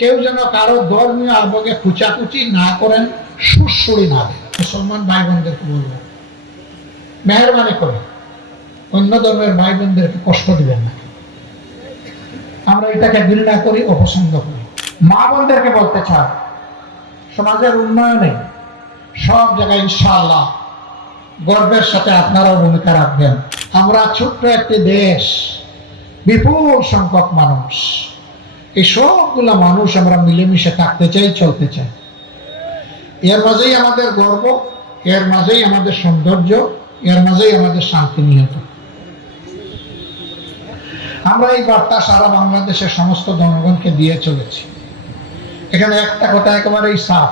কেউ যেন কারও ধর্মীয় আবেগে কুচাকুচি না করেন, সুরসুরি না মুসলমান ভাই বোনদেরকে বলব, মেহরবানি করে। অন্য ধর্মের ভাই বোনদেরকে কষ্ট দিবেন না। আমরা এটাকে ঘৃণা করি, অপছন্দ করি। মা বোনদেরকে বলতে চাই, সমাজের উন্নয়নে সব জায়গায় ইনশাআল্লাহ গর্বের সাথে আপনারাও ভূমিকা রাখবেন। আমরা ছোট্ট একটি দেশ, বিপুল সংখ্যক মানুষ। এই সবগুলা মানুষ আমরা মিলেমিশে থাকতে চাই, চলতে চাই। এর মাঝেই আমাদের গর্ব, এর মাঝেই আমাদের সৌন্দর্য, এর মাঝেই আমাদের শান্তি নিহত। আমরা এই বার্তা সারা বাংলাদেশের সমস্ত জনগণকে দিয়ে চলেছি। এখানে একটা কথা একেবারেই সাফ।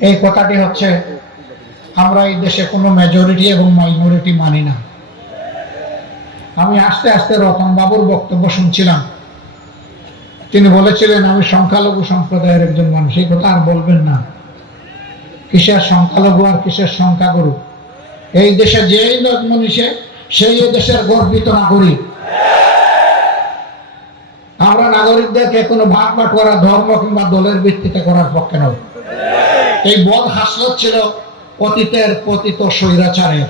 এই কথাটি হচ্ছে, আমরা এই দেশে কোনো মেজরিটি এবং মাইনরিটি মানি না। আমি আস্তে আস্তে রতন বাবুর বক্তব্য শুনছিলাম। তিনি বলেছিলেন, আমি সংখ্যালঘু সম্প্রদায়ের একজন মানুষ, এই কথা আর বলবেন না। কিসের সংখ্যালঘু আর কিসের সংখ্যাগুরু? এই দেশে যেই নিছে সেই দেশের গর্বিত নাগরিক। আমরা নাগরিকদেরকে কোনো ভাগ বাটোয়ারা ধর্ম কিংবা দলের ভিত্তিতে করার পক্ষে নয় এই বদ হাসলত ছিল অতীতের পতিত স্বৈরাচারের।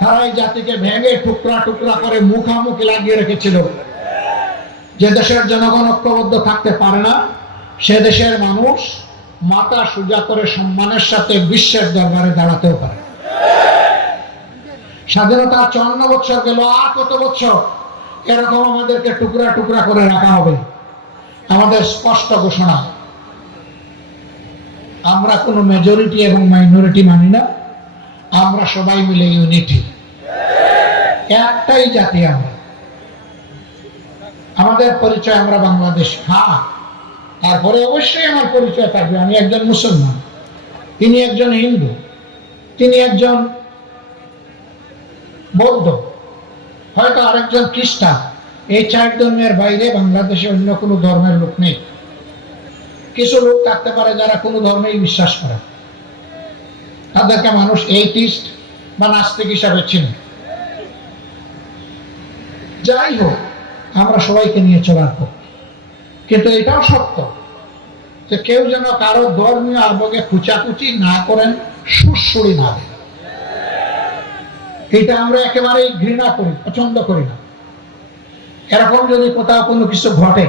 তারা এই জাতিকে ভেঙে টুকরা টুকরা করে মুখামুখি লাগিয়ে রেখেছিল। যে দেশের জনগণ ঐক্যবদ্ধ থাকতে পারে না, সে দেশের মানুষ মাথা সোজা করে সম্মানের সাথে বিশ্বের দরবারে দাঁড়াতেও পারে। স্বাধীনতা চুয়ান্ন বছর গেল, আর কত বছর? এরকম আমাদেরকে টুকরা টুকরা করে রাখা হবে। আমাদের স্পষ্ট ঘোষণা, আমরা কোনো মেজরিটি এবং মাইনরিটি মানি না, আমরা সবাই মিলে ইউনিটি একটাই জাতি আমরা। আমাদের পরিচয় আমরা বাংলাদেশ। হ্যাঁ। তারপরে অবশ্যই আমার পরিচয় থাকবে। আমি একজন মুসলমান, তিনি একজন হিন্দু, তিনি একজন বৌদ্ধ, হয়তো আরেকজন খ্রিস্টান। এই চার ধর্মের বাইরে বাংলাদেশে অন্য কোনো ধর্মের লোক নেই। কিছু লোক থাকতে পারে যারা কোনো ধর্মেই বিশ্বাস করে তাদেরকে মানুষ এইটিস্ট বা নাস্তিক হিসাবে চিনে। যাই হোক আমরা সবাইকে নিয়ে চলার পক্ষে কিন্তু এটাও সত্য যে কেউ যেন কারও ধর্মীয় আবেগে কুচাকুচি না করেন, সুরসুরি না দেন। এটা আমরা একেবারেই ঘৃণা করি, পছন্দ করি না। এরকম যদি কোথাও কোনো কিছু ঘটে,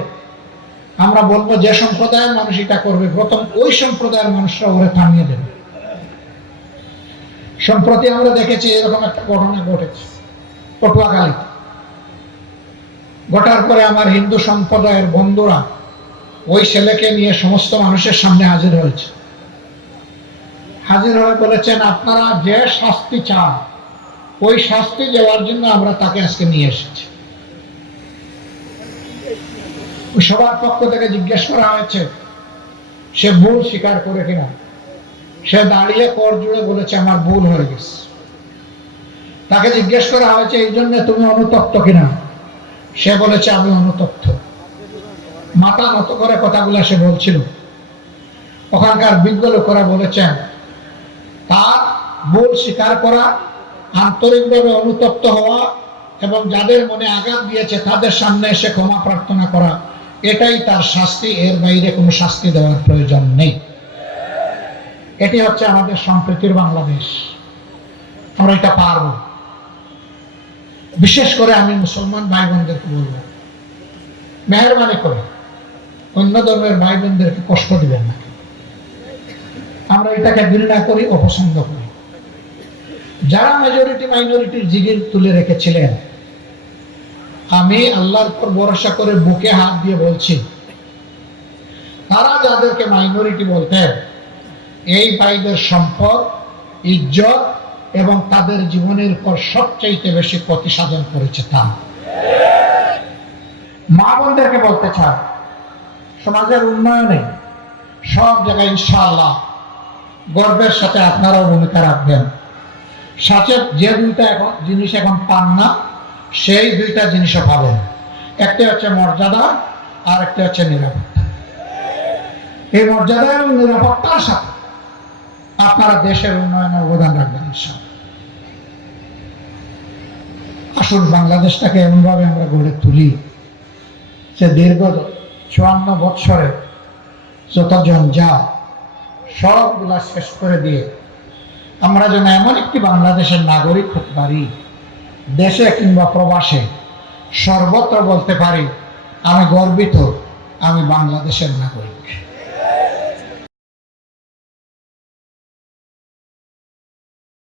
আমরা বলব যে সম্প্রদায়ের মানুষ এটা করবে, প্রথম ওই সম্প্রদায়ের মানুষরা ওরা থামিয়ে দেবে। সম্প্রতি আমরা দেখেছি এরকম একটা ঘটনা ঘটেছে, পটুয়াখালীতে। ঘটার পরে আমার হিন্দু সম্প্রদায়ের বন্ধুরা ওই ছেলেকে নিয়ে সমস্ত মানুষের সামনে হাজির হয়েছে। হাজির হয়ে বলেছেন, আপনারা যে শাস্তি চান, ওই শাস্তি দেওয়ার জন্য আমরা তাকে আজকে নিয়ে এসেছি। সবার পক্ষ থেকে জিজ্ঞেস করা হয়েছে, সে ভুল স্বীকার করে কিনা? সে দাঁড়িয়ে কর জুড়ে বলেছে, আমার ভুল হয়ে গেছে। তাকে জিজ্ঞেস করা হয়েছে, এই জন্য তুমি অনুতপ্ত কিনা? সে বলেছে, আমি অনুতপ্ত। মাথা নত করে কথাগুলো সে বলছিল। ওখানকার বিজ্ঞ লোকেরা বলেছেন, তার ভুল স্বীকার করা, আন্তরিকভাবে অনুতপ্ত হওয়া এবং যাদের মনে আঘাত দিয়েছে, তাদের সামনে এসে ক্ষমা প্রার্থনা করা, এটাই তার শাস্তি। এর বাইরে কোনো শাস্তি দেওয়ার প্রয়োজন নেই। এটি হচ্ছে আমাদের সম্প্রীতির বাংলাদেশ। আমরা এটা পারব। বিশেষ করে আমি মুসলমান ভাই বোনদেরকে বলব। মেহরবানি করে। অন্য ধর্মের ভাই বোনদেরকে কষ্ট দিবেন না। আমরা এটাকে ঘৃণা করি, অপছন্দ করি। যারা মেজরিটি মাইনরিটির জিগির তুলে রেখেছিলেন, আমি আল্লাহর পর ভরসা করে বুকে হাত দিয়ে বলছি, তারা যাদেরকে মাইনরিটি বলতেন, এই ভাইদের সম্পদ, ইজ্জত এবং তাদের জীবনের পর সবচাইতে বেশি ক্ষতি সাধন করেছে তা মা বোনদেরকে বলতে চাই, সমাজের উন্নয়নে সব জায়গায় ইনশাআল্লাহ গর্বের সাথে আপনারাও ভূমিকা রাখবেন। সাথে যে দুইটা এখন জিনিস এখন পান না, সেই দুইটা জিনিসও পাবেন একটা হচ্ছে মর্যাদা আর একটা হচ্ছে নিরাপত্তা। এই মর্যাদা এবং নিরাপত্তার সাথে আপনারা দেশের উন্নয়নে অবদান রাখবেন আসুন, বাংলাদেশটাকে এমনভাবে আমরা গড়ে তুলি যে দীর্ঘ চুয়ান্ন বৎসরে যতজন যা সবগুলা শেষ করে দিয়ে আমরা যেন এমন একটি বাংলাদেশের নাগরিক হতে পারি, দেশে কিংবা প্রবাসে, সর্বত্র বলতে পারি, আমি গর্বিত, আমি বাংলাদেশের নাগরিক।